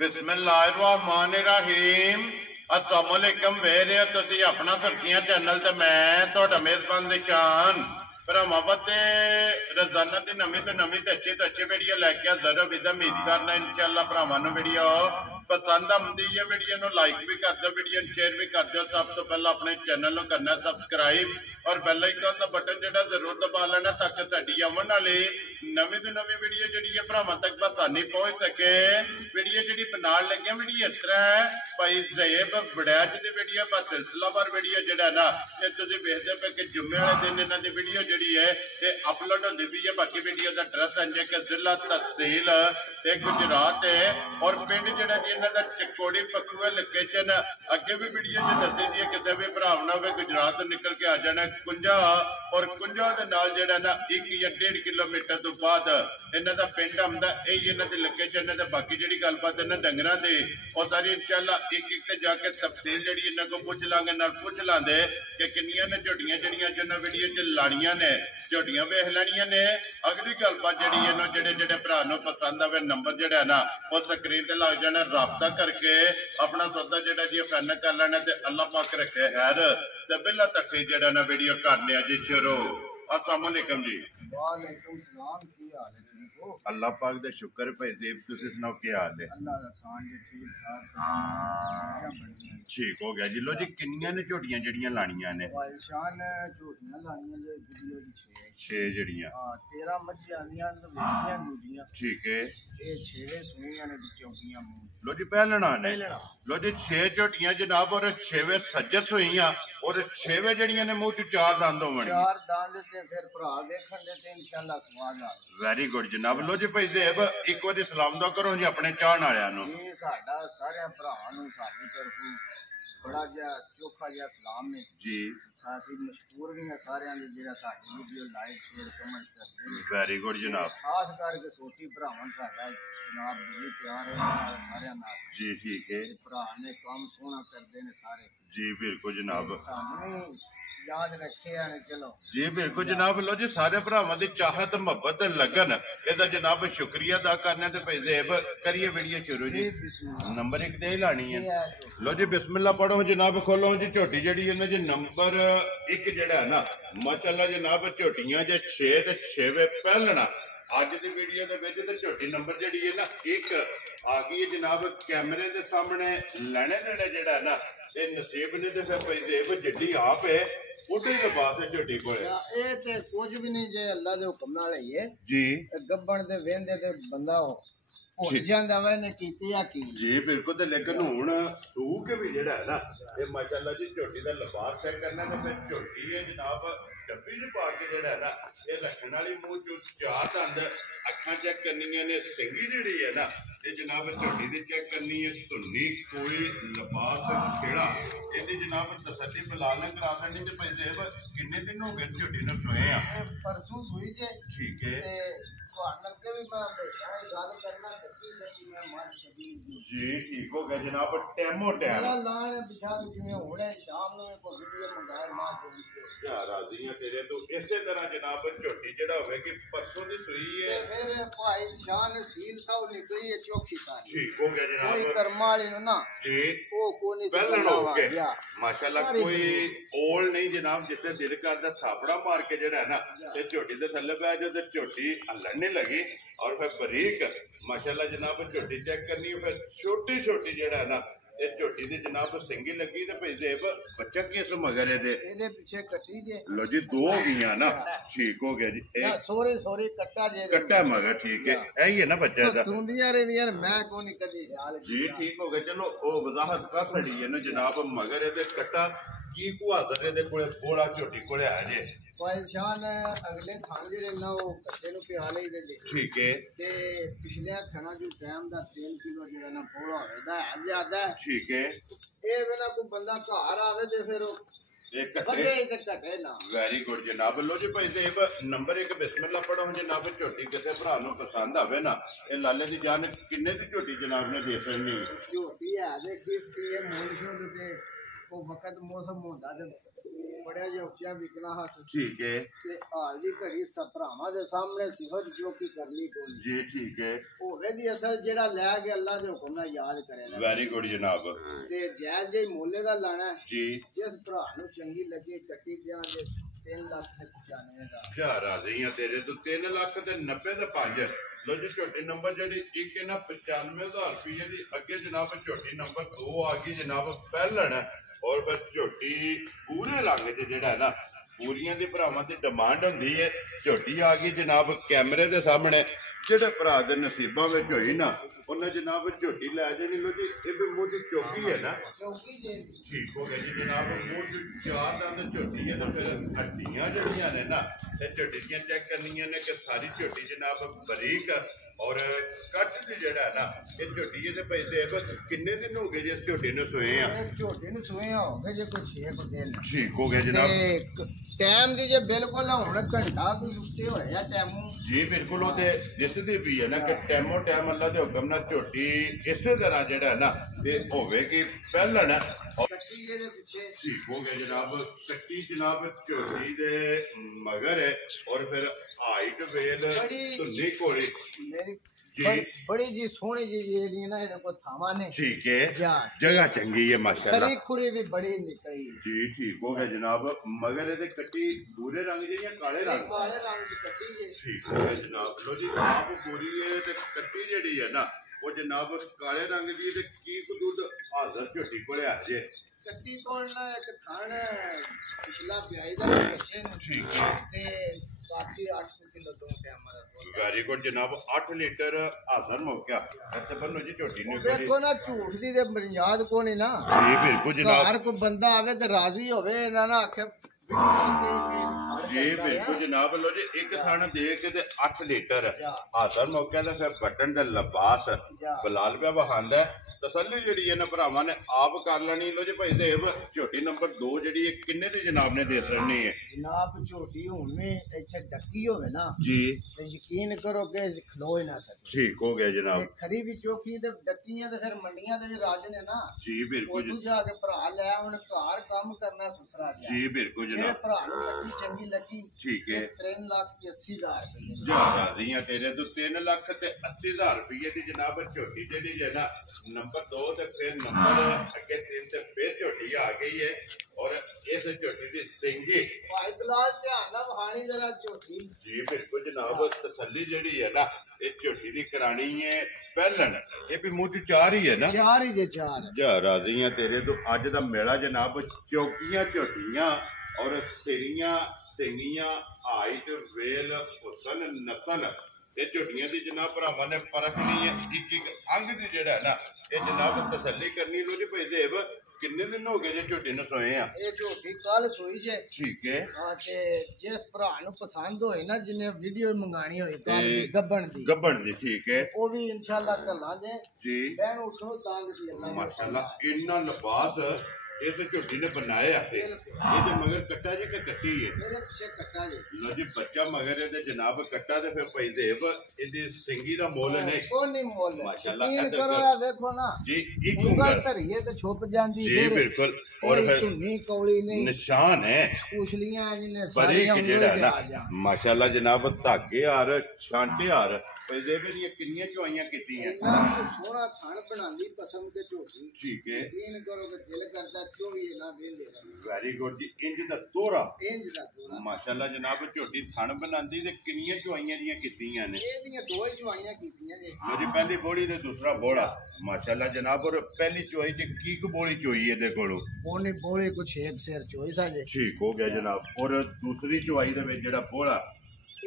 बिस्मिल्लाहिर्रहमानिर्रहीम। अस्सलाम वालेकुम वेरे तुसी अपना सुर्खियां चैनल ते मैं तुहाडा मेजबान निशान भरावां रोजाना की नवी तो नवी तो अच्छी वीडियो लैके हाजिर हो। उम्मीद करना इंशाअल्लाह भरावां नूं वीडियो पसंद आउंदी है। वीडियो नूं लाइक भी कर दो, वीडियो नूं शेयर भी कर दो। सब तो पहला अपने चैनल नूं करना सब्सक्राइब और बेल आइकन का बटन जिहड़ा जरूर दबा लेना ताकि साडी आउण वाली नवी तो नवी वीडियो जिहड़ी है भरावां तक आसानी पहुंच सके। वीडियो जिहड़ी बनाउण लगे वीडियो इस तरह है भाई ज़ैब वड़ैच दी वीडियो बस सिलसिलावार वीडियो जिहड़ा ना ये तुसीं वेखदे पे कि जुम्मे वाले दिन इन्हां दी वीडियो जिहड़ी है ये अपलोड होंदी पई है। बाकी वीडियो का एड्रैस है कि जिला तहसील ते गुजरात है और पिंड जिहड़ा जी इन्हां दा चिकोड़ी पखुआ लोकेशन अगे भी वीडियो च दस्सी जी। किसी भी भरा ना हो गुजरात निकल के आ जाना कुंजा और कुंजा दे नाल जिहड़ा ना 1 या 1.5 किलोमीटर तो बाद इन्हां दा पिंड आउंदा। यही इन्हां दी लोकेशन है। बाकी जिहड़ी गलबात इन्हां डंगरां दी और सारी इंशाअल्लाह एक एक ते जाके तफसील जिहड़ी इन्हां को पुछ लांगे नाल पुछ लांदे कि किन्नियां ने झोटियां जिहड़ियां जिन्हां वीडियो च लाणियां ने झोटियां वेख लैणियां ने। अगली गलबात जिहड़ी इन्हां जिहड़े भरा नूं पसंद आवे नंबर जिहड़ा ना वो स्क्रीन ते लग जाना, राबता करके अपना सौदा जिहड़ा जी फाइनल कर लेना ते अल्लाह पाक रखे खैर ते बिल्ला तक जिहड़ा ना वीडियो कर लिया जी शुरू। अस्सलाम वालेकुम जी। वालेकुम सलाम। की हाल है तुमको? अल्लाह पाक दे शुक्र भाई देव तुसी सुनाओ की हाल है? अल्लाह दा सान जी ठीक ठाक ठीक हो गया जी। लो जी किन्नियां ने झोटियां जड़ियां लानियां ने? वालशान झोटियां लानियां जे वीडियो दी 6 जड़ियां। हां 13 मज्जी आंदियां ते वेखियां दूजियां। ठीक है। ये 6 सुनियां ने चौकियां लो जी पहलना ने। पहलना लो जी 6 झोटियां जनाब और 6वें सज्जस हुईयां और 6वें जड़ियां ने मुंह च 4 दंद होवण। 4 दंद ते फिर भरा देखण दे ते इंशाअल्लाह स्वाद आ। वेरी गुड जनाब। लो जी भाई ज़ैब एक बार सलाम दो करो जी अपने चाहण वालियां नूं। ये साडा सारे भरावां नूं साडी तरफों बड़ा जिहा चोखा जिहा सलाम है जी। सासी मशहूर भी है सारे दे जेड़ा साडी वीडियो लाइक शेयर कमेंट करदे। वेरी गुड जनाब। खास करके सोटी भरावां साडा जनाब दिली प्यार है सारे नाल जी। ठीक है। भरा ने काम सोहना करदे ने सारे जी बिल्कुल जनाब। सानू याद रखे आने चलो जी बिल्कुल जनाब। लो जी सारे भरावां दी चाहत मुहब्बत लगन एदा जनाब शुक्रिया अदा करने ते भाई ज़ैब करिए वीडियो शुरू जी। नंबर 1 ते ही लानी है। लो जी बिस्मिल्लाह पढ़ो जनाब। खोलो जी झोटी जड़ी है जी नंबर 1 जेड़ा है ना माशाअल्लाह जनाब झोटियां जे 6 ते 6वें पहलना अज की वीडियो के झोटी नंबर जी है ना 1 आ गई है जनाब कैमरे के सामने लैने देने जेड़ा है ना ये नसीब ने तो फिर भाई ज़ैब जिड्डी आप है उठे लिबास है झोटी को कुछ भी नहीं जे अल्लाह के हुक्म नाल है जी। गब्बन ते वेंदे ते बंदा भुल जांदा वा ने कीती या की जी बिल्कुल। ते लेकिन हुण सू के भी जेड़ा है ना ये माशाअल्लाह जी झोटी का लिबास चेक करना ते फिर झोटी है जनाब डब्बी च पा के जेड़ा है ना ये रखने वाली मूँह च 4 दंद अखां चेक करनियां ने। सिंगी जिहड़ी है ना ये जनाब झोटी दी चेक करनी है। धुन्नी कोई लिबास खेड़ा इहदी जनाब तसल्ली बिलाल ने करा देनी ते भाई ज़ैब किन्ने दिन हो गए झोटी नूं सोए आ? परसों सुई जे। ठीक है। ते तुहानू के भी मैं हमेशा गल करना सच्ची मैं मन कभी जी ठीक हो गया जनाब। टैमो टैम लाने बिछा के जिवें हुणे शाम नूं कोई वीडियो मंगाए ना कोई क्या राजी है तेरे तो इसे तरह जनाब झोटी जड़ा होगी परसों की सुई है फिर भाई शान सील सब निकली है चौखी सारी। ठीक हो गया जनाब। कोई कर्मा वाली नु ना जी ओ कोनी पहलन हो गया माशाल्लाह कोई ओल नहीं जनाब जिथे दिल करदा थापड़ा मार के जड़ा है ना ते झोटी दे थल्ले पै जाओ ते झोटी हलन नहीं लगी और फिर बारीक माशाल्लाह जनाब झोटी चेक करनी है। फिर छोटी छोटी जड़ा है ना ये झोटी दी जनाब सिंगी लगी ते भाई ज़ैब बच्चा किस मगर है ਇਹਦੇ ਪਿੱਛੇ ਕੱਟੀ ਜੇ। लो जी 2 हो गई ना। ठीक हो गया जी। ਸੋਰੇ ਸੋਰੇ ਕੱਟਾ ਜੇ कट्टा मगर ठीक है यही है ना बच्चा दा। ਸੁੰਦੀਆਂ ਰਹਿੰਦੀਆਂ ਮੈਂ ਕੋਨੀ ਕਦੀ ਖਿਆਲ जी ठीक हो गया। चलो वो वजाहत कर छड़ी है ना जनाब मगर ये कट्टा की को हाजर ये कोले बोड़ा झोटी कोले आ जे परेशान अगले थान ਜਿਹੜੇ ਨਾ ਉਹ ਕੱਟੇ ਨੂੰ ਪਿਆ ਲਈ ਦੇ ठीक है। ਤੇ ਪਿਛਲੇ ਥਣਾ ਜੋ ਟਾਈਮ ਦਾ 3 ਕਿਲੋ ਜਿਹੜਾ ਨਾ ਬੋੜਾ ਹੋਦਾ ਹੈ ਜ਼ਿਆਦਾ ठीक है। ਇਹ ਵੇਲਾ ਕੋਈ ਬੰਦਾ ਘਰ ਆਵੇ ਤੇ ਫਿਰ ਉਹ एक ਵਧੇ ਤੇ ਘਟੇ ਨਾ। वेरी गुड जनाब। लो जी भाई ज़ैब नंबर 1 बिस्मिल्लाह पढ़ो जनाब झोटी किसी भरा नूं पसंद आवे ना ये लाले दी जान किन्ने दी झोटी जनाब ने दे सकनी ਝੋਟੀ ਹੈ ਦੇ ਕਿਸ ਕੀ ਮੁੱਲ ਸ਼ੁੱਧ ਤੇ ਉਹ ਵਕਤ ਮੌਸਮ ਹੁੰਦਾ ਤੇ ਬੜਿਆ ਜਿਹਾ ਉੱਚਾ ਵਿਕਣਾ ਹੱਸ ਠੀਕ ਹੈ ਤੇ ਹਾਲ ਦੀ ਘੜੀ ਭਰਾਵਾਂ ਦੇ ਸਾਹਮਣੇ ਸਿਫਤ ਜੋ ਕੀ ਕਰਨੀ ਕੋਈ ਜੀ, ਠੀਕ ਹੈ, ਹੋਵੇ ਦੀ ਅਸਲ ਜਿਹੜਾ ਲੈ ਕੇ ਅੱਲਾ ਦੇ ਹੁਕਮ ਨਾਲ ਯਾਦ ਕਰੇਗਾ ਵੈਰੀ ਗੁੱਡ ਜਨਾਬ ਤੇ ਜਾਇਜ਼ ਜਿਹੀ ਮੁੱਲੇ ਦਾ ਲਾਣਾ ਜੀ। ਜਿਸ ਭਰਾ ਨੂੰ ਚੰਗੀ ਲੱਗੇ ਕੱਟੀ ਪਿਆ ਦੇ 3 ਲੱਖ ਤੇ 95 ਦਾ ਜਾ ਰਾਜ਼ੀ ਆ ਤੇਰੇ ਤੋਂ 3 ਲੱਖ ਤੇ 90 ਤੇ 5 ਲੋ ਜੀ। ਝੋਟੀ ਨੰਬਰ ਜਿਹੜੀ ਇੱਕ ਇਹਨਾਂ 95,000 ਰੁਪਏ ਦੀ ਅੱਗੇ ਜਨਾਬ ਝੋਟੀ ਨੰਬਰ 2 ਆ ਗਈ ਜਨਾਬ ਪਹਿਲਣ ਔਰ ਫਿਰ ਝੋਟੀ ਪੂਰੇ ਰੰਗ 'ਚ ਜਿਹੜਾ ਹੈ ਨਾ ਪੂਰੀਆਂ ਦੀ ਭਰਾਵਾਂ ਦੀ ਡਿਮਾਂਡ ਹੁੰਦੀ ਹੈ। ਝੋਟੀ ਆ ਗਈ ਜਨਾਬ ਕੈਮਰੇ ਦੇ ਸਾਹਮਣੇ, ਜਿਹੜੇ ਭਰਾ ਦੇ ਨਸੀਬਾਂ ਵਿੱਚ ਹੋਈ ਨਾ ਉਹਨਾਂ ਜਨਾਬ ਝੋਟੀ ਲੈ ਜਾਣੀ। ਲੋ ਜੀ ਇਹ ਵੀ ਮੂੰਹ ਦੀ ਚੌਕੀ ਹੈ ਨਾ, ਚੌਕੀ ਜੇ ਠੀਕ ਹੋ ਗਿਆ ਜੀ ਜਨਾਬ। ਮੂੰਹ ਚ 4 ਦੰਦ ਝੋਟੀ ਹੈ ਤੇ ਫਿਰ ਹੱਡੀਆਂ ਜਿਹੜੀਆਂ ਨੇ ਨਾ ਇਹ ਝੋਟੀ ਦੀਆਂ ਚੈੱਕ ਕਰਨੀਆਂ ਨੇ ਕਿ ਸਾਰੀ ਝੋਟੀ ਜਨਾਬ ਬਰੀਕ ਔਰ ਕੱਟ ਵੀ ਜਿਹੜਾ ਹੈ ਨਾ ਇਹ ਝੋਟੀ ਇਹਦੇ ਪੈਸੇ ਕਿੰਨੇ ਦਿਨ ਹੋ ਗਏ ਜੀ ਇਸ ਝੋਟੀ ਨੂੰ ਸੋਏ ਆ? ਇਹ ਝੋਟੀ ਨੂੰ ਸੋਇਆ ਹੋ ਗਏ ਜੇ ਕੋਈ 6 ਦਿਨ ਠੀਕ ਹੋ ਗਿਆ ਜਨਾਬ। ਤੇ ਟਾਈਮ ਦੀ ਜੇ ਬਿਲਕੁਲ ਹੁਣ ਘੰਟਾ ਕੋਈ ਉੱਤੇ ਹੋਇਆ ਟਾਈਮ ਜੀ ਬਿਲਕੁਲ ਉਹ ਤੇ ਦਿਸਦੀ ਵੀ ਹੈ ਨਾ ਕਿ ਟਾਈਮੋ ਟਾਈਮ ਅੱਲਾ ਦੇ ਹੁਕਮ ਨਾਲ ਝੋਟੀ ਇਸੇ ਤਰ੍ਹਾਂ ਜਿਹੜਾ ਹੈ ਨਾ ਇਹ ਹੋਵੇਗੀ ਪਹਿਲਣ ਕੱਟੀ ਇਹਦੇ ਪਿੱਛੇ ਠੀਕ ਹੋ ਗਿਆ ਜਨਾਬ। ਕੱਟੀ ਜਨਾਬ ਝੋਟੀ ਦੇ ਮਗਰ ਹੈ ਔਰ ਫਿਰ ਹਾਈਟ ਵੇਲ ਧੁੰਨੀ ਕੋਲੀ ਮੇਰੀ ਜੀ ਬੜੀ ਜੀ ਸੋਹਣੀ ਜੀ ਜਿਹੜੀ ਨਾ ਇਹਦੇ ਕੋਲ ਥਾਵਾਂ ਨੇ ਠੀਕ ਹੈ, ਜਾਂ ਜਗ੍ਹਾ ਚੰਗੀ ਹੈ ਮਾਸ਼ਾਅੱਲਾ ਖਰੀ ਖੁਰੀ ਵੀ ਬੜੀ ਨਿਕਲੀ ਜੀ। ਠੀਕ ਹੋ ਗਿਆ ਜਨਾਬ। ਮਗਰ ਇਹਦੇ ਕੱਟੀ ਭੂਰੇ ਰੰਗ ਦੀ ਜਾਂ ਕਾਲੇ ਰੰਗ? ਕਾਲੇ ਰੰਗ ਦੀ ਕੱਟੀ ਜੇ ਠੀਕ ਹੋ ਗਿਆ ਜਨਾਬ। ਲੋ ਜੀ ਆਪ ਪੂਰੀ ਹੈ ਤੇ ਕੱਟੀ ਜਿਹੜੀ ਹੈ ਨਾ ਉਹ ਜਨਾਬ ਕਾਲੇ ਰੰਗ ਦੀ ਤੇ ਕੀ ਕੁ ਦੁੱਧ ਹਾਜ਼ਰ ਝੋਟੀ ਕੋਲੇ ਆ ਜੇ? ਕੱਟੀ ਤੋੜਨਾ ਇੱਕ ਥਣ ਪਿਛਲਾ ਪਿਆਈ ਦਾ ਪਿੱਛੇ ਨੂੰ ਠੀਕ ਹੈ, ਤੇ ਬਾਕੀ 8 ਕਿਲੋ ਦੋ ਟਾਈਮ ਦਾ ਦੁੱਧ। ਵੈਰੀ ਗੁੱਡ ਜਨਾਬ। 8 ਲੀਟਰ ਹਾਜ਼ਰ ਮੌਕਿਆ ਇੱਥੇ ਬੰਨੋ ਜੀ ਝੋਟੀ ਨੂੰ ਦੇਖੋ ਨਾ ਝੂਠ ਦੀ ਤੇ ਬੁਨਿਆਦ ਕੋ ਨਹੀਂ ਨਾ। ਜੀ ਬਿਲਕੁਲ ਜਨਾਬ। ਘਰ ਕੋਈ ਬੰਦਾ ਆਵੇ ਤੇ ਰਾਜ਼ੀ ਹੋਵੇ ਇਹਨਾਂ ਨਾ ਆਖੇ ਜੀ ਬਿਲਕੁਲ ਜਨਾਬ। ਲੋ ਜੀ ਇੱਕ ਥਣ ਦੇ ਕੇ ਤੇ 8 ਲੀਟਰ ਹਾਜ਼ਰ ਮੌਕੇ ਦਾ ਫਿਰ ਬਟਨ ਦਾ ਲਿਬਾਸ ਬਲਾਲ ਪਿਆ ਵਹਾਂਦਾ। ਤਸੱਲੀ ਜਿਹੜੀ ਹੈ ਨਾ ਭਰਾਵਾਂ ਨੇ ਆਪ ਕਰ ਲੈਣੀ। ਲੋ ਜੀ ਭਾਈ ਦੇਵ ਝੋਟੀ ਨੰਬਰ 2 ਜਿਹੜੀ ਹੈ ਕਿੰਨੇ ਦੀ ਜਨਾਬ ਨੇ ਦੇ ਸਕਣੀ ਹੈ? ਜਨਾਬ ਝੋਟੀ ਹੁਣ ਵੀ ਇੱਥੇ ਡੱਕੀ ਹੋਵੇ ਨਾ ਜੀ ਤੇ ਯਕੀਨ ਕਰੋ ਕਿ ਖਲੋ ਹੀ ਨਾ ਸਕੇ। ਠੀਕ ਹੋ ਗਿਆ ਜਨਾਬ। ਤੇ ਖਰੀ ਵੀ ਚੋਖੀ ਤੇ ਡੱਕੀਆਂ ਤੇ ਫਿਰ ਮੰਡੀਆਂ ਦੇ ਵੀ ਰਾਜ ਨੇ ਨਾ। ਜੀ ਬਿਲਕੁਲ ਉੱਥੋਂ ਜਾ ਕੇ ਭਰਾ ਲੈ ਹੁਣ ਘਰ ਕੰਮ ਕਰਨਾ ਸੁਥਰਾ ਜਿਹਾ। ਜੀ ਬਿਲਕੁਲ ਜੇ ਜਨਾਬ। ਭਰਾ ਨੂੰ ਕੱਟੀ ਚੰਗੀ ਲੱਗੀ ਠੀਕ ਹੈ। 3,80,000 ਰੁਪਏ ਜਾ ਰਾਜ਼ੀਆਂ ਤੇਰੇ ਤੋਂ 3 ਲੱਖ ਤੇ 80,000 ਰੁਪਏ ਦੀ ਜਨਾਬ ਝੋਟੀ ਜਿਹੜੀ ਹੈ ਨਾ ਨੰਬਰ 2 ਤੇ ਫਿਰ ਨੰਬਰ ਅੱਗੇ 3 ਤੇ ਫਿਰ ਝੋਟੀ ਆ ਗਈ ਹੈ ਔਰ ਇਸ ਝੋਟੀ ਦੀ ਸਿੰਗੀ ਭਾਈ ਬਲਾਲ ਧਿਆਨ ਨਾਲ ਵਹਾਣੀ ਜਰਾ ਝੋਟੀ। ਜੀ ਬਿਲਕੁਲ ਜਨਾਬ। ਤਸੱਲੀ ਜਿਹੜੀ ਹੈ ਨਾ ਇਹ ਝੋਟੀ ਦੀ ਕਰਾਣੀ ਹੈ ਪਹਿਲਣ। ਇਹ ਵੀ ਮੂੰਹ ਚ 4 ਹੀ ਹੈ ਨਾ? 4 ਹੀ ਜੇ 4। ਜਾ ਰਾਜ਼ੀਆਂ ਤੇਰੇ ਤੋਂ ਅੱਜ ਦਾ ਮੇਲਾ ਜਨਾਬ ਚੌਕੀਆਂ ਝੋਟੀਆਂ ਔਰ ਸਿਰੀਆਂ ਸਿੰਗੀਆਂ ਹਾਈਟ ਵੇਲ ਹੁਸਨ ਨਸਲ ਇਹ ਝੋਟੀਆਂ ਦੀ ਜਨਾਬ ਭਰਾਵਾਂ ਨੇ ਪਰਖ ਨਹੀਂ ਹੈ। ਇੱਕ ਇੱਕ ਅੰਗ ਦੀ ਜਿਹੜਾ ਹੈ ਨਾ ਇਹ ਜਨਾਬ ਤਸੱਲੀ ਕਰਨੀ। ਲੋ ਜੀ ਭਾਈ ਦੇਵ ਕਿੰਨੇ ਦਿਨ ਹੋ ਗਏ ਜੇ ਝੋਟੀ ਨੂੰ ਸੋਏ ਆ? ਇਹ ਝੋਟੀ ਕੱਲ ਸੋਈ ਜੇ। ਠੀਕ ਹੈ। ਹਾਂ ਤੇ ਜਿਸ ਭਰਾ ਨੂੰ ਪਸੰਦ ਹੋਏ ਨਾ ਜਿਹਨੇ ਵੀਡੀਓ ਮੰਗਾਣੀ ਹੋਈ ਕੱਲ ਦੀ ਗੱਬਣ ਦੀ ਗੱਬਣ ਦੀ ਠੀਕ ਹੈ ਉਹ ਵੀ ਇਨਸ਼ਾਅੱਲਾ ਕਰਾਂਗੇ ਜੀ। ਬੈਨ ਉਠੋ ਤਾਂ ਦੀ ਅੱਲਾ ਮਾਸ਼ਾਅੱਲਾ ਇੰਨਾ ਲਿਬਾਸ ਇਸ ਝੋਟੀ ਨੇ ਬਣਾਇਆ ਹੈ। ਇਹਦੇ ਮਗਰ ਕੱਟਾ ਜੀ ਕਿ ਕੱਟੀ ਹੈ? ਮੇਰੇ ਪਿੱਛੇ ਕੱਟਾ ਜੇ। ਲੋ ਜੀ ਬੱਚਾ ਮਗਰ ਇਹਦੇ ਜਨਾਬ ਕੱਟਾ ਤੇ ਫਿਰ ਭਾਈ ਦੇਵ ਇਹਦੀ ਸਿੰਗੀ ਦਾ ਮੁੱਲ ਨੇ ਕੋਈ ਨਹੀਂ ਮੁੱਲ। ਮਾਸ਼ਾਅੱਲਾ। ਯਕੀਨ ਇੱਧਰ ਕਰੋ ਫਿਰ- ਆ ਵੇਖੋ ਨਾ ਜੀ ਇੱਕ ਉਂਗਲ ਉਂਗਲ ਧਰੀਏ ਤੇ ਛੁਪ ਜਾਂਦੀ ਜੀ ਬਿਲਕੁਲ ਔਰ ਕੋਈ ਫਿਰ ਧੁੰਨੀ ਕੌਲੀ ਨਹੀਂ ਨਿਸ਼ਾਨ ਹੈ ਪੁਛਲੀਆਂ ਜਿਹਨੇ ਬਰੀਕ ਸਾਰੀਆਂ ਜਿਹੜਾ ਮੂਹਰੇ ਨਾ ਆ ਜਾ। ਮਾਸ਼ਾਅੱਲਾ ਜਨਾਬ ਧਾਗੇ ਹਾਰ ਛਾਂਟੇ ਹਾਰ ਪੈਦੇ ਵੀ ਦੀਆਂ ਕਿੰਨੀਆਂ ਚੁਆਈਆਂ ਕੀਤੀਆਂ। ਇੰਨਾ ਸੋਹਣਾ ਖਾਣ ਬਣਾਉਂਦੀ ਪਸੰਦ ਕੇ ਝੋਟੀ। ਠੀਕ ਹੈ। ਯਕੀਨ ਕਰੋ ਕਿ ਦਿਲ ਕਰਦਾ ਚੋਈ ਨਾ ਵੇਲੇ ਵੈਰੀ ਗੁੱਡ ਜੀ। ਇੰਜ ਦਾ ਤੋਰਾ ਇੰਜ ਦਾ ਤੋਰਾ। ਮਾਸ਼ਾਅੱਲਾ ਜਨਾਬ ਝੋਟੀ ਥਣ ਬਣਾਉਂਦੀ ਤੇ ਕਿੰਨੀਆਂ ਚੁਆਈਆਂ ਦੀਆਂ ਕੀਤੀਆਂ ਨੇ। ਇਹਦੀਆਂ ਦੋ ਹੀ ਚੁਆਈਆਂ ਕੀਤੀਆਂ ਜੇ। ਲੋ ਜੀ ਪਹਿਲੀ ਬੋੜੀ ਤੇ ਦੂਸਰਾ ਬੋੜਾ ਮਾਸ਼ਾਅੱਲਾ ਜਨਾਬ। ਔਰ ਪਹਿਲੀ ਚੁਆਈ ਚ ਕੀ ਕੁ ਬੋੜੀ ਚੋਈ ਇਹਦੇ ਕੋਲੋਂ? ਉਹਨੇ ਬੋਲੇ ਕੁਛ ਇੱਕ ਸਿਰ ਚੋਈ ਸਾਜੇ। ਠੀਕ ਹੋ ਗਿਆ ਜਨਾਬ। ਔਰ ਦੂਸਰੀ ਚੁਆਈ ਦੇ ਵਿੱਚ ਜਿਹੜਾ ਬੋੜਾ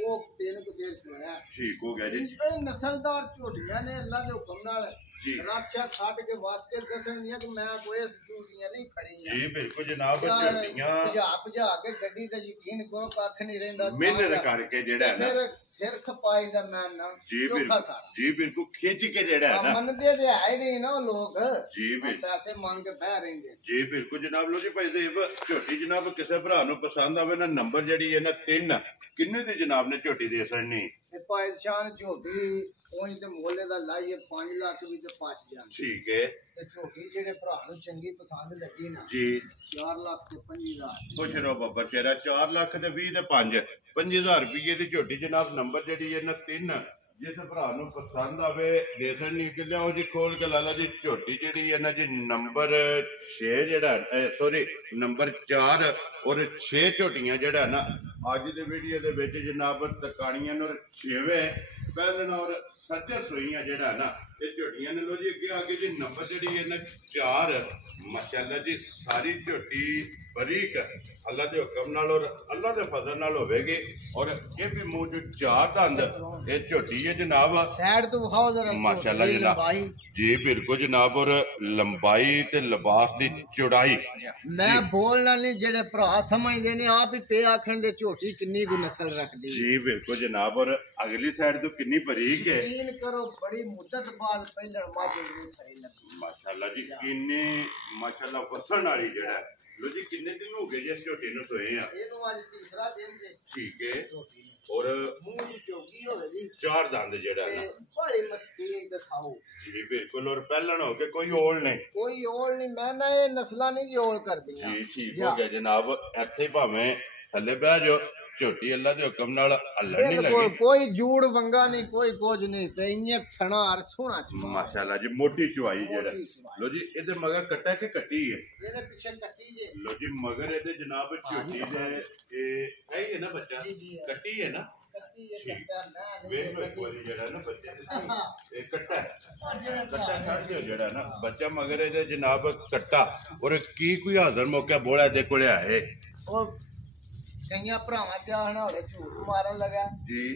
ਉਹ 3 ਕੁ ਸਿਰ ਚੋਇਆ। ਠੀਕ ਹੋ ਗਿਆ ਜੀ। ਇਹ ਨਸਲਦਾਰ ਝੋਟੀਆਂ ਨੇ ਅੱਲਾ ਦੇ ਹੁਕਮ ਨਾਲ ਜੀ। ਰਾਛਾ ਛੱਡ ਕੇ ਵਾਸਕੇ ਦੱਸਣੀਆਂ ਕਿ ਮੈਂ ਕੋਈ ਝੋਟੀਆਂ ਨਹੀਂ ਖੜੀਆਂ। ਜੀ ਬਿਲਕੁਲ ਜਨਾਬ। ਝੋਟੀਆਂ ਭਜਾ ਕੇ ਗੱਡੀ ਤੇ ਯਕੀਨ ਕਰੋ ਕੱਖ ਨਹੀਂ ਰਹਿੰਦਾ। ਮਿਹਨਤ ਕਰਕੇ ਜਿਹੜਾ ਹੈ ਨਾ ਫਿਰ ਸਿਰ ਖਪਾਈ ਦਾ ਮੈਂ ਨਾ ਜੀ ਚੋਖਾ ਬਿਲਕੁਲ ਸਾਰਾ। ਜੀ ਬਿਲਕੁਲ ਖਿੱਚ ਕੇ ਜਿਹੜਾ ਹੈ ਨਾ ਮੰਨਦੇ ਤੇ ਆਏ ਨਹੀਂ ਨਾ ਉਹ ਲੋਕ ਜੀ ਬਿਲਕੁਲ ਪੈਸੇ ਮੰਗ ਕੇ ਬਹਿ ਰਹਿੰਦੇ। ਜੀ ਬਿਲਕੁਲ ਜਨਾਬ। ਲੋ ਜੀ ਭਾਈ ਸਾਹਿਬ ਝੋਟੀ ਜਨਾਬ ਕਿਸੇ ਭਰਾ ਨੂੰ ਪਸੰਦ ਆਵੇ ਨਾ ਨੰਬਰ ਜਿਹੜੀ ਹੈ ਨਾ 3 ਕਿੰਨੇ ਦੀ ਜਨਾਬ ਨੇ ਝੋਟੀ ਦੇ ਸਕਣੀ? ਤੇ ਪਾਇਸ਼ਾਨ ਝੋਟੀ ਉਂਝ ਤੇ ਮੋਲੇ ਦਾ ਲਾਈਏ 5 ਲੱਖ ਵੀ ਤੇ ਪਛ ਜਾਂਦੀ ਠੀਕ ਹੈ ਤੇ ਝੋਟੀ ਜਿਹੜੇ ਭਰਾ ਨੂੰ ਚੰਗੀ ਪਸੰਦ ਲੱਗੀ ਨਾ ਜੀ 4 ਲੱਖ ਤੇ 5000 ਖੁਸ਼ ਰਹੋ ਬੱਬਰ ਸ਼ੇਰਾ 4 ਲੱਖ ਤੇ 20 ਤੇ 5 5000 ਰੁਪਏ ਦੀ ਝੋਟੀ ਜਨਾਬ ਨੰਬਰ ਜਿਹੜੀ ਹੈ ਨਾ 3 ਜਿਸ ਭਰਾ ਨੂੰ ਪਸੰਦ ਆਵੇ ਦੇਖਣ ਨਹੀਂ ਕਿ ਲਿਆਓ ਜੀ ਖੋਲ ਕੇ ਲਾਲਾ ਜੀ ਝੋਟੀ ਜਿਹੜੀ ਹੈ ਨਾ ਜੀ ਨੰਬਰ 6 ਜਿਹੜਾ ਸੌਰੀ ਨੰਬਰ 4 ਔਰ 6 ਝੋਟੀਆਂ ਜਿਹੜਾ ਨਾ ਅੱਜ ਦੇ ਵੀਡੀਓ ਦੇ ਵਿੱਚ ਜਨਾਬ ਤਕਾਣੀਆਂ ਨੂੰ 6ਵੇਂ ਪਹਿਲਣ ਔਰ ਸੱਜੇ ਸੋਈਆਂ ਜਿਹੜਾ ਨਾ ਇਹ ਝੋਟੀਆਂ ਨੇ ਲੋ ਜੀ ਅੱਗੇ ਜੀ ਨੰਬਰ ਜਿਹੜੀ ਹੈ ਨਾ 4 ਮਾਸ਼ਾਅੱਲਾ ਜੀ ਸਾਰੀ ਝੋਟੀ ਬਰੀਕ ਅੱਲਾ ਦੇ ਹੁਕਮ ਨਾਲ ਔਰ ਅੱਲਾ ਦੇ ਫਜ਼ਲ ਨਾਲ ਹੋਵੇਗੀ ਔਰ ਇਹ ਵੀ ਮੂੰਹ ਚ 4 ਦੰਦ ਇਹ ਝੋਟੀ ਹੈ ਜਨਾਬ ਸਾਈਡ ਤੋਂ ਵਿਖਾਓ ਜਰਾ ਮਾਸ਼ਾਅੱਲਾ ਜਨਾਬ ਜੀ ਬਿਲਕੁਲ ਜਨਾਬ ਔਰ ਲੰਬਾਈ ਤੇ ਲਿਬਾਸ ਦੀ ਚੌੜਾਈ ਮੈਂ ਬੋਲਣਾ ਨਹੀਂ ਜਿਹੜੇ ਭਰਾ ਸਮਝਦੇ ਨੇ ਆਪ ਹੀ ਪੇ ਆਖਣ ਦੇ ਝੋਟੀ ਕਿੰਨੀ ਕੁ ਨਸਲ ਰੱਖਦੀ ਜੀ ਬਿਲਕੁਲ ਜਨਾਬ ਔਰ ਅਗਲੀ ਸਾਈਡ ਤੋਂ ਕਿੰਨੀ ਬਰੀਕ ਹੈ ਯਕੀਨ ਕਰੋ ਬੜੀ ਮੁੱਦਤ ਬਾਅਦ ਪਹਿਲਣ ਮਾਝੇ ਨੂੰ ਸਹੀ ਲੱਗੀ ਮਾਸ਼ਾਅੱਲਾ ਜੀ ਕਿੰਨੇ ਮਾਸ਼ਾਅੱਲਾ ਵਸਣ ਵਾਲੀ ਜਿਹੜਾ ਲੋ ਜੀ ਕਿੰਨੇ ਦਿਨ ਹੋ ਗਏ ਜੀ ਇਸ ਝੋਟੀ ਨੂੰ ਸੋਏ ਆ ਇਹਨੂੰ ਅੱਜ ਤੀਸਰਾ ਦਿਨ ਜੇ ਠੀਕ ਹੈ ਔਰ ਮੂੰਹ ਚ ਚੋਗੀ ਹੋਵੇ ਜੀ 4 ਦੰਦ ਜਿਹੜਾ ਨਾ ਬੜੀ ਮਸਕੀਨ ਤੇ ਸਾਊ ਜੀ ਬਿਲਕੁਲ ਔਰ ਪਹਿਲਣ ਹੋ ਕੇ ਕੋਈ ਓਲ ਨਹੀਂ ਕੋਈ ਓਲ ਨਹੀਂ ਮੈਂ ਨਾ ਇਹ ਨਸਲਾਂ ਨਹੀਂ ਓਲ ਕਰਦੀਆਂ ਜੀ ਠੀਕ ਹੋ ਗਿਆ ਜਨਾਬ ਇੱਥੇ ਭਾਵੇਂ ਥੱਲੇ ਬਹਿ ਜਾਓ ਝੋਟੀ ਅੱਲਾ ਦੇ ਹੁਕਮ ਨਾਲ ਹੱਲਣ ਨਹੀਂ ਲੱਗੀ ਕੋਈ ਜੂੜ ਵੰਗਾ ਨਹੀਂ ਕੋਈ ਕੁਝ ਨਹੀਂ ਤੇ ਇੰਨੇ ਥਣਾ ਸੋਹਣਾ ਚ ਮਾਸ਼ਾਅੱਲਾ ਜੀ ਮੋਟੀ ਚੁਆਈ ਜਿਹੜਾ ਲੋ ਜੀ ਇਹਦੇ ਮਗਰ ਕੱਟਾ ਕਿ ਕੱਟੀ ਹੈ ਇਹਦੇ ਪਿੱਛੇ ਕੱਟੀ ਜੇ ਲੋ ਜੀ ਮਗਰ ਇਹਦੇ ਜਨਾਬ ਝੋਟੀ ਦੇ ਇਹ ਹੈ ਨਾ ਬੱਚਾ ਕੱਟੀ ਹੈ ਨਾ ਕੱਟੀ ਇਹ ਕੱਟਾ ਨਾ ਵੇਖ ਲੋ ਇੱਕ ਵਾਰੀ ਜਿਹੜਾ ਨਾ ਬੱਚੇ ਦੇ ਇਹ ਕੱਟਾ ਕੱਟਾ ਕੱਢ ਦਿਓ ਜਿਹੜਾ ਨਾ ਬੱਚਾ ਮਗਰ ਇਹਦੇ ਜਨਾਬ ਕੱਟਾ ਔਰ ਕੀ ਕੋਈ ਹਾਜ਼ਰ ਮੌਕਾ ਬੋਲਾ ਦੇ ਕੋਲੇ ਆਏ ਉਹ ਕਈਆਂ ਭਰਾਵਾਂ ਤੇ ਆਣਾ ਹੋਵੇ ਝੂਠ ਮਾਰਨ ਲੱਗਾ ਜੀ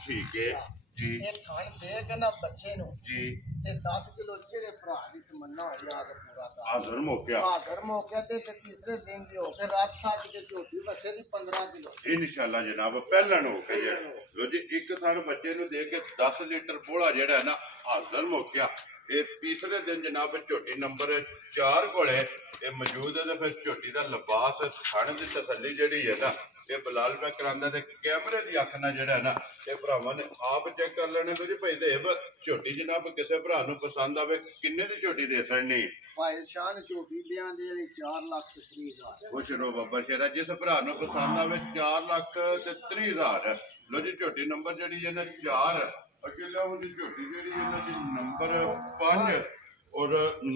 ਠੀਕ ਹੈ ਜੀ ਇਹ ਖਾਣ ਦੇ ਕੇ ਨਾ ਬੱਚੇ ਨੂੰ ਜੀ ਤੇ 10 ਕਿਲੋ ਜਿਹੜੇ ਭਰਾ ਦੀ ਤਮੰਨਾ ਹੋਈ ਆ ਕੇ ਪੂਰਾ ਕਰ ਹਾਜ਼ਰ ਮੌਕਾ ਹਾਜ਼ਰ ਮੌਕੇ ਤੇ ਤੀਸਰੇ ਦਿਨ ਦੀ ਹੋ ਕੇ ਰਾਤ ਸਾਜ ਕੇ ਝੋਟੀ ਬੱਚੇ ਦੀ 15 ਕਿਲੋ ਇਨਸ਼ਾਅੱਲਾ ਜਨਾਬ ਪਹਿਲਣ ਹੋ ਕੇ ਜਿਹੜਾ ਲੋ ਜੀ ਇੱਕ ਥਣ ਬੱਚੇ ਨੂੰ ਦੇ ਕੇ 10 ਲੀਟਰ ਬੋਲਾ ਜਿਹੜਾ ਨਾ ਹਾਜ਼ਰ ਮੌਕਾ ਇਹ ਤੀਸਰੇ ਦਿਨ ਜਨਾਬ ਝੋਟੀ ਨੰਬਰ 4 ਕੋਲੇ ਇਹ ਮੌਜੂਦ ਹੈ ਤੇ ਫਿਰ ਝੋਟੀ ਦਾ ਲਿਬਾਸ ਥਣ ਦੀ ਤਸੱਲੀ ਜਿਹੜੀ ਹੈ ਨਾ ਇਹ ਬਲਾਲ ਪੈ ਕਰਾਂਦਾ ਤੇ ਕੈਮਰੇ ਦੀ ਅੱਖ ਨਾਲ ਜਿਹੜਾ ਨਾ ਇਹ ਭਰਾਵਾਂ ਨੇ ਆਪ ਚੈੱਕ ਕਰ ਲੈਣੇ ਵੀ ਭਾਈ ਦੇਵ ਝੋਟੀ ਜਨਾਬ ਕਿਸੇ ਭਰਾ ਨੂੰ ਪਸੰਦ ਆਵੇ ਕਿੰਨੇ ਦੀ ਝੋਟੀ ਦੇ ਸਕਣੀ ਭਾਈ ਸ਼ਾਨ ਝੋਟੀ ਬਿਆਂ ਦੇ 4 ਲੱਖ 30,000 ਖੁਸ਼ ਰਹੋ ਬਾਬਾ ਸ਼ੇਰਾ ਜਿਸ ਭਰਾ ਨੂੰ ਪਸੰਦ ਆਵੇ 4 ਲੱਖ ਤੇ 30,000 ਲੋ ਜੀ ਝੋਟੀ ਨੰਬਰ ਜਿਹੜੀ ਹੈ ਨਾ 4 ਅੱਗੇ ਲਿਆਓ ਦੀ ਝੋਟੀ ਜਿਹੜੀ ਇਹਨਾਂ ਦੀ ਨੰਬਰ 5 ਔਰ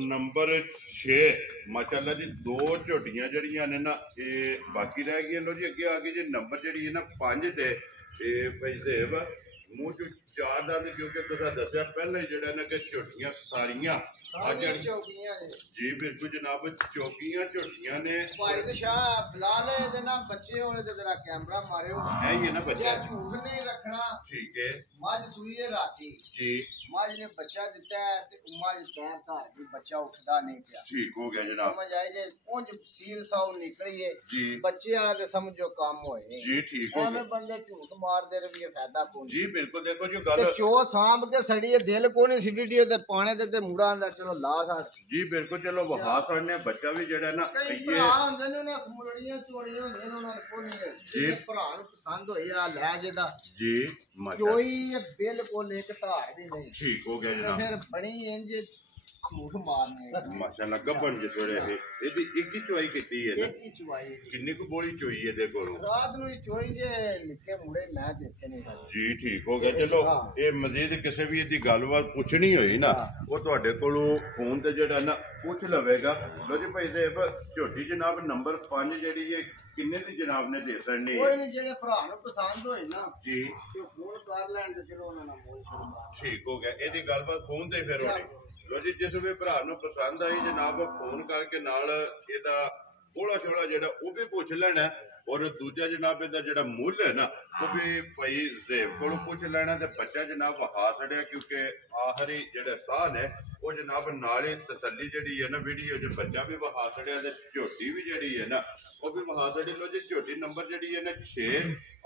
ਨੰਬਰ 6 ਮਾਸ਼ਾਅੱਲਾ ਜੀ 2 ਝੋਟੀਆਂ ਜਿਹੜੀਆਂ ਨੇ ਨਾ ਇਹ ਬਾਕੀ ਰਹਿ ਗਈਆਂ ਲੋ ਜੀ ਅੱਗੇ ਆ ਗਈ ਜੀ ਨੰਬਰ ਜਿਹੜੀ ਹੈ ਨਾ 5 ਤੇ ਇਹ ਭਜਦੇਵ ਮੂੰਹ ਚ 4 ਦੰਦ ਕਿਉਂਕਿ ਤੁਸੀਂ ਦੱਸਿਆ ਪਹਿਲਾਂ ਹੀ ਜਿਹੜਾ ਨਾ ਕਿ ਝੋਟੀਆਂ ਸਾਰੀਆਂ ਚੌਕੀਆਂ ਜੀ ਬਿਲਕੁਲ ਜਨਾਬ ਚੌਕੀਆਂ ਝੋਟੀਆਂ ਨੇ ਭਾਈ ਸ਼ਾਹ ਬਲਾਲ ਇਹਦੇ ਨਾਲ ਬੱਚੇ ਹੋਣੇ ਤੇ ਜਰਾ ਕੈਮਰਾ ਮਾਰਿਓ ਹੈ ਹੀ ਹੈ ਨਾ ਬੱਚਾ ਝੂਠ ਨਹੀਂ ਰੱਖਣਾ ਠੀਕ ਹੈ ਮੱਝ ਸੂਈ ਹੈ ਰਾਤੀ ਜੀ ਮੱਝ ਨੇ ਬੱਚਾ ਦਿੱਤਾ ਹੈ ਤੇ ਮੱਝ ਪੈਰ ਧਾਰ ਕੇ ਬੱਚਾ ਉੱਠਦਾ ਨਹੀਂ ਪਿਆ ਠੀਕ ਹੋ ਗਿਆ ਜਨਾਬ ਸਮਝ ਆਏ ਜੇ ਉਂਝ ਸੀਲ ਸਾਉ ਨਿਕਲੀ ਹੈ ਜੀ ਬੱਚੇ ਵਾਲਾ ਤੇ ਸਮਝੋ ਕੰਮ ਹੋਏ ਜੀ ਠੀਕ ਹੋ ਗਿਆ ਬੰਦੇ ਝੂਠ ਮਾਰਦੇ ਰਹੀਏ ਫਾਇਦਾ ਕੋਈ ਜੀ ਬਿਲਕੁਲ ਦੇਖੋ ਜੀ ਗੱਲ ਚੋ ਸਾਂਭ ਕੇ ਸੜੀ ਦਿਲ ਕੋ ਨਹੀਂ ਸੀ ਵੀਡੀਓ ਤੇ ਪਾਣੇ ਤੇ ਮੁੰਡਾ ਦਾ ਚਲੋ ਲਾ ਸਾਡ ਜੀ ਬਿਲਕੁਲ ਚਲੋ ਵਹਾ ਸਾਡਨੇ ਬੱਚਾ ਵੀ ਜਿਹੜਾ ਨਾ ਕਈ ਭਰਾ ਹੁੰਦੇ ਨੇ ਉਹਨਾਂ ਸਮੁਲੜੀਆਂ ਚੋੜੀਆਂ ਹੁੰਦੀਆਂ ਨੇ ਉਹਨਾਂ ਕੋਲ ਨਹੀਂ ਜੇ ਭਰਾ ਨੂੰ ਪਸੰਦ ਹੋਈ ਆ ਲੈ ਜਿਹਦਾ ਜੀ ਮਾਸ਼ਾਅੱਲਾ ਕੋਈ ਬਿਲਕੁਲ ਇੱਕ ਧਾਰ ਵੀ ਨਹੀਂ ਠੀਕ ਹੋ ਗਿਆ ਜਨਾਬ ਫਿਰ ਬਣੀ ਇੰਜ ਝੂਠ ਮਾਰਨੇ ਮਾਸ਼ਾਅੱਲਾ ਗੱਬਣ ਜਿ ਥੋੜੇ ਇਹਦੀ ਇੱਕ ਹੀ ਚੁਆਈ ਕੀਤੀ ਹੈ ਨਾ ਇੱਕ ਹੀ ਚੁਆਈ ਕਿੰਨੀ ਕੁ ਬੋਲੀ ਚੋਈ ਇਹਦੇ ਕੋਲੋਂ ਰਾਤ ਨੂੰ ਹੀ ਚੋਈ ਜੇ ਨਿੱਕੇ ਮੁੰਡੇ ਮੈਂ ਦੇਖੇ ਨਹੀਂ ਜੀ ਠੀਕ ਹੋ ਗਿਆ ਚਲੋ ਇਹ ਮਜ਼ੀਦ ਕਿਸੇ ਵੀ ਇਹਦੀ ਗੱਲਬਾਤ ਪੁੱਛਣੀ ਹੋਈ ਨਾ ਉਹ ਤੁਹਾਡੇ ਕੋਲੋਂ ਫੋਨ ਤੇ ਜਿਹੜਾ ਨਾ ਪੁੱਛ ਲਵੇਗਾ ਲੋ ਜੀ ਭਾਈ ਸਾਹਿਬ ਝੋਟੀ ਜਨਾਬ ਨੰਬਰ 5 ਜਿਹੜੀ ਹੈ ਕਿੰਨੇ ਦੀ ਜਨਾਬ ਨੇ ਦੇ ਸਕਣੀ ਕੋਈ ਨਹੀਂ ਜਿਹੜੇ ਭਰਾ ਨੂੰ ਪਸੰਦ ਹੋਏ ਨਾ ਜੀ ਤੇ ਫੋਨ ਕਰ ਲੈਣ ਤੇ ਚਲੋ ਉਹਨਾਂ ਨਾਲ ਮੋਲ ਛੋੜ ਠੀਕ ਹੋ ਗਿਆ ਇਹਦੀ ਗੱਲਬਾਤ ਫੋਨ ਤੇ ਫਿਰ ਹੋਣੀ ਲੋ ਜੀ ਜਿਸ ਵੀ ਭਰਾ ਨੂੰ ਪਸੰਦ ਆਈ ਜਨਾਬ ਫੋਨ ਕਰਕੇ ਨਾਲ ਇਹਦਾ ਥੋੜਾ ਛੋੜਾ ਜਿਹੜਾ ਉਹ ਵੀ ਪੁੱਛ ਲੈਣਾ ਔਰ ਦੂਜਾ ਜਨਾਬ ਇਹਦਾ ਜਿਹੜਾ ਮੁੱਲ ਹੈ ਨਾ ਉਹ ਵੀ ਭਾਈ ਜ਼ੇਬ ਕੋਲੋਂ ਪੁੱਛ ਲੈਣਾ ਤੇ ਬੱਚਾ ਜਨਾਬ ਵਹਾ ਛੜਿਆ ਕਿਉਂਕਿ ਆਖਰੀ ਜਿਹੜਾ ਸਾਹ ਨੇ ਉਹ ਜਨਾਬ ਨਾਲ ਹੀ ਤਸੱਲੀ ਜਿਹੜੀ ਹੈ ਨਾ ਵੀਡੀਓ 'ਚ ਬੱਚਾ ਵੀ ਵਹਾ ਛੜਿਆ ਤੇ ਝੋਟੀ ਵੀ ਜਿਹੜੀ ਹੈ ਨਾ ਉਹ ਵੀ ਵਹਾ ਛੜੀ ਲੋ ਜੀ ਝੋਟੀ ਨੰਬਰ ਜਿਹੜੀ ਹੈ ਨਾ 6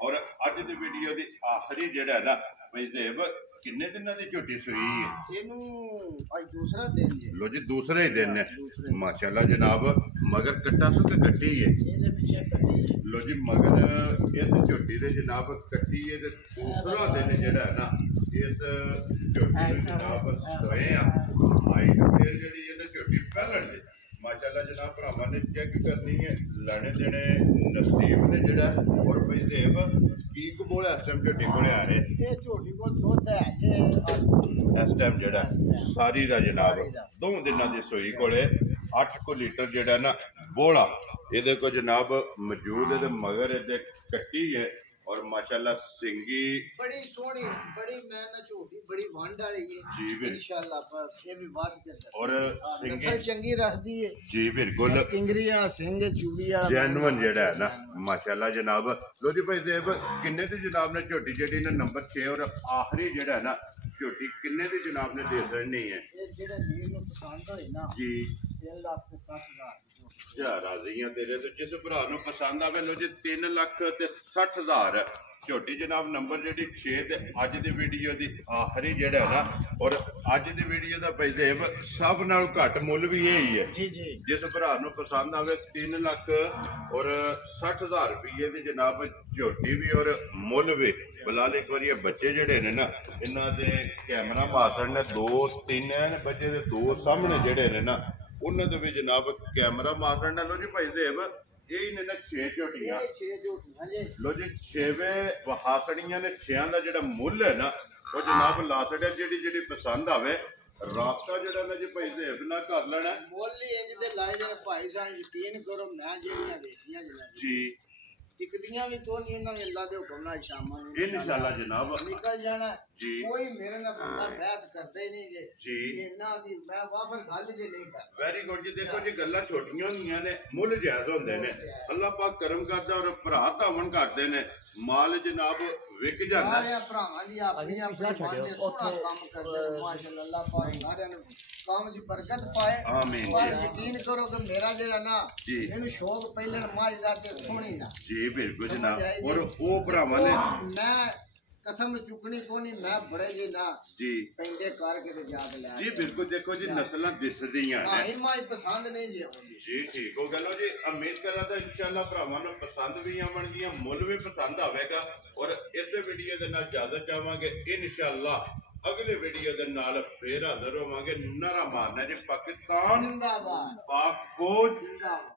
ਔਰ ਅੱਜ ਦੀ ਵੀਡੀਓ ਦੀ ਆਖਰੀ ਜਿਹੜਾ ਨਾ ਭਾਈ ਜ਼ੇਬ ਕਿੰਨੇ ਦਿਨਾਂ ਦੀ ਝੋਟੀ ਸੂਈ ਹੈ? ਇਹਨੂੰ ਅੱਜ ਦੂਸਰਾ ਦਿਨ ਜੀ। ਲੋ ਜੀ ਦੂਸਰੇ ਹੀ ਦਿਨ ਹੈ। ਦੂਸਰੇ ਦਿਨ। ਮਾਸ਼ਾਅੱਲਾ ਜਨਾਬ ਮਗਰ ਕੱਟਾ ਸੁੱਕ ਕੱਟੀ ਹੈ। ਇਹਦੇ ਪਿੱਛੇ ਕੱਟੀ ਲੋ ਜੀ ਮਗਰ ਇਸ ਝੋਟੀ ਦੇ ਜਨਾਬ ਕੱਟੀ ਹੈ ਤੇ ਦੂਸਰਾ ਦਿਨ ਜਿਹੜਾ ਹੈ ਨਾ ਇਸ ਝੋਟੀ ਨੂੰ ਜਨਾਬ ਸੋਏ ਆ ਆਈ ਫਿਰ ਜਿਹੜੀ ਇਹਦੇ ਝੋਟੀ ਪਹਿਲਣ ਦੇ ਮਾਸ਼ਾਅੱਲਾ ਜਨਾਬ ਭਰਾਵਾਂ ਨੇ ਚੈੱਕ ਕਰਨੀ ਹੈ ਲੈਣੇ ਦੇਣੇ ਨਸੀਬ ਨੇ ਜਿਹੜਾ ਔਰ ਭਾਈ ਦੇਵ ਕੀ ਕਬੋਲ ਇਸ ਟਾਈਮ ਝੋਟੀ ਕੋਲੇ ਆ ਰਹੇ ਇਹ ਝੋਟੀ ਕੋਲ ਦੁੱਧ ਹੈ ਜੇ ਇਸ ਟਾਈਮ ਜਿਹੜਾ ਸਾਰੀ ਦਾ ਜਨਾਬ 2 ਦਿਨਾਂ ਦੀ ਸੂਈ ਕੋਲੇ 8 ਲੀਟਰ ਜਿਹੜਾ ਨਾ ਬੋਲਾ ਇਹਦੇ ਕੋ ਜਨਾਬ ਮੌਜੂਦ ਹੈ ਤੇ ਮਗਰ ਇਹਦੇ ਕੱਟੀ ਹੈ ਔਰ ਮਾਸ਼ਾਅੱਲਾ ਸਿੰਗੀ बड़ी सोहनी बड़ी मेहनत ਝੋਟੀ बड़ी वंड वाली है जी बिल्कुल इंशाल्लाह पर ये भी बात के अंदर और नस्ल चंगी रखदी है जी बिल्कुल किंगरी वाला सिंह चूड़ी वाला ਜੈਨੂਨ ਜਿਹੜਾ ਹੈ ਨਾ ਮਾਸ਼ਾਅੱਲਾ ਜਨਾਬ ਲੋ ਜੀ ਭਾਈ ਸਾਹਿਬ ਕਿੰਨੇ ਦੀ ਜਨਾਬ ਨੇ ਝੋਟੀ ਜਿਹੜੀ ਨੇ ਨੰਬਰ 6 ਔਰ ਆਖਰੀ ਜਿਹੜਾ ਹੈ ਨਾ ਝੋਟੀ ਕਿੰਨੇ ਦੀ ਜਨਾਬ ਨੇ ਦੇ ਦੇਣੀ ਹੈ ਇਹ ਜਿਹੜੇ ਵੀਰ ਨੂੰ ਪਸੰਦ ਹੋਏ ਨਾ ਜੀ 3,60,000 ਯਾ ਰਾਜ਼ੀਆਂ ਤੇਰੇ ਤੇ ਜਿਸ ਭਰਾ ਨੂੰ ਪਸੰਦ ਆਵੇ ਲੋ ਜੀ 3,60,000 ਝੋਟੀ ਜਨਾਬ ਨੰਬਰ ਜਿਹੜੀ 6 ਤੇ ਅੱਜ ਦੀ ਵੀਡੀਓ ਦੀ ਆਖਰੀ ਜਿਹੜਾ ਹੈ ਨਾ ਔਰ ਅੱਜ ਦੀ ਵੀਡੀਓ ਦਾ ਭਾਈ ਸਾਹਿਬ ਸਭ ਨਾਲ ਘੱਟ ਮੁੱਲ ਵੀ ਇਹ ਹੀ ਹੈ जी जी ਜਿਸ ਭਰਾ ਨੂੰ ਪਸੰਦ ਆਵੇ 3 ਲੱਖ ਔਰ 60,000 ਰੁਪਏ ਦੀ ਜਨਾਬ ਝੋਟੀ ਵੀ ਔਰ ਮੁੱਲ ਵੀ ਬਲਾਲ ਇੱਕ ਵਾਰੀ ਇਹ ਬੱਚੇ ਜਿਹੜੇ ਨੇ ਨਾ ਇਹਨਾਂ ਦੇ ਕੈਮਰਾ ਬਾਸਣ ਨੇ 2-3 ਬੱਚੇ ਦੇ 2 ਸਾਹਮਣੇ ਜਿਹੜੇ ਨੇ ਨਾ ਉਹਨਾਂ ਦੇ ਵੀ ਜਨਾਬ ਕੈਮਰਾ ਮਾਰਨ ਨਾਲ ਲੋ ਜੀ ਭਾਈ ਸਾਹਿਬ ਇਹ ਨੇ ਨਾ 6 ਝੋਟੀਆਂ ये 6 ਝੋਟੀਆਂ जी ਲੋ ਜੀ 6ਵੇਂ ਵਹਾਸੜੀਆਂ ਨੇ 6ਾਂ ਦਾ ਜਿਹੜਾ ਮੁੱਲ ਹੈ ਨਾ ਉਹ ਜਨਾਬ ਲਾ ਛੱਡਿਆ ਜਿਹੜੀ ਪਸੰਦ ਆਵੇ ਰਾਬਤਾ ਜਿਹੜਾ ਨਾ ਜੀ ਭਾਈ ਸਾਹਿਬ ਨਾਲ ਕਰ ਲੈਣਾ ਮੁੱਲ ਹੀ ਇੰਜ ਦੇ ਲਾਏ ਜਿਹੜੇ ਭਾਈ ਸਾਹਿਬ ਯਕੀਨ ਕਰੋ ਮੈਂ ਜਿਹੜੀਆਂ ਵੇਚੀਆਂ ਜਨਾਬ ਜੀ ਟਿਕਦੀਆਂ ਵੀ ਕੋਈ ਨਹੀਂ ਇਹਨਾਂ ਨੇ ਅੱਲਾ ਦੇ ਹੁਕਮ ਨਾਲ ਸ਼ਾਮਾਂ ਨੂੰ ਇਨਸ਼ਾਅੱਲਾ ਜਨਾਬ ਨਿਕਲ ਜਾਣਾ ਜੀ ਕੋਈ ਮੇਰੇ ਨਾਲ ਬੰਦਾ ਬਹਿਸ ਕਰਦਾ ਹੀ ਨਹੀਂ ਜੇ ਜੀ ਇਹਨਾਂ ਦੀ ਮੈਂ ਵਾਫਰ ਗੱਲ ਜੇ ਨਹੀਂ ਕਰਦਾ ਵੈਰੀ ਗੁੱਡ ਜੀ ਦੇਖੋ ਜੀ ਗੱਲਾਂ ਛੋਟੀਆਂ ਹੁੰਦੀਆਂ ਨੇ ਮੁੱਲ ਜਾਇਜ਼ ਹੁੰਦੇ ਨੇ ਅੱਲਾਹ ਪਾਕ ਕਰਮ ਕਰਦਾ ਔਰ ਭਰਾ ਧਾਵਣ ਕਰਦੇ ਨੇ ਮਾਲ ਜਨਾਬ ਵਿਕ ਜਾਂਦਾ ਸਾਰੇ ਭਰਾਵਾਂ ਦੀ ਆਪਣੀ ਆਪਣੀ ਛੱਡਿਓ ਉੱਥੇ ਕੰਮ ਕਰਦੇ ਨੇ ਮਾਸ਼ਾਅੱਲਾ ਅੱਲਾਹ ਪਾਕ ਸਾਰਿਆਂ ਨੂੰ ਕੰਮ ਦੀ ਬਰਕਤ ਪਾਏ ਆਮੀਨ ਪਰ ਯਕੀਨ ਕਰੋ ਕਿ ਮੇਰਾ ਜਿਹੜਾ ਨਾ ਜੀ ਇਹਨੂੰ ਸ਼ੌਕ ਪਹਿਲਾਂ ਮਾਜਦਾ ਤੇ ਸੋਹਣੀ ਦਾ ਜੀ ਬਿਲਕੁਲ ਜਨਾਬ ਔਰ ਉਹ ਭਰਾਵਾਂ ਨੇ ਮੈਂ ਕਸਮ ਚੁੱਕਣੀ ਕੋ ਨਹੀਂ ਮੈਂ ਬੜੇ ਜੇ ਨਾ ਜੀ ਪੈਂਦੇ ਕਰਕੇ ਤੇ ਯਾਦ ਲੈ ਜੀ ਬਿਲਕੁਲ ਦੇਖੋ ਜੀ ਨਸਲਾਂ ਦਿਸਦੀਆਂ ਹਾਂ ਨੇ ਇਹ ਮਾਈ ਪਸੰਦ ਨਹੀਂ ਜੇ ਹੁੰਦੀ ਜੀ ਠੀਕ ਹੋ ਗੱਲ ਜੀ ਉਮੀਦ ਕਰਾਂ ਤਾਂ ਇਨਸ਼ਾਅੱਲਾ ਭਰਾਵਾਂ ਨੂੰ ਪਸੰਦ ਵੀ ਆਵਣਗੀਆਂ ਮੁੱਲ ਵੀ ਪਸੰਦ ਆਵੇਗਾ ਔਰ ਇਸੇ ਵੀਡੀਓ ਦੇ ਨਾਲ ਇਜਾਜ਼ਤ ਚਾਹਾਂਗੇ ਇਨਸ਼ਾਅੱਲਾ ਅਗਲੇ ਵੀਡੀਓ ਦੇ ਨਾਲ ਫੇਰ ਹਾਜ਼ਰ ਹੋਵਾਂਗੇ ਨਾਰਾ ਮਾਰਨਾ ਜੀ ਪਾਕਿਸਤਾਨ ਜ਼ਿੰਦਾਬਾਦ ਪਾਕ ਫੌਜ ਜ਼ਿੰਦਾਬਾਦ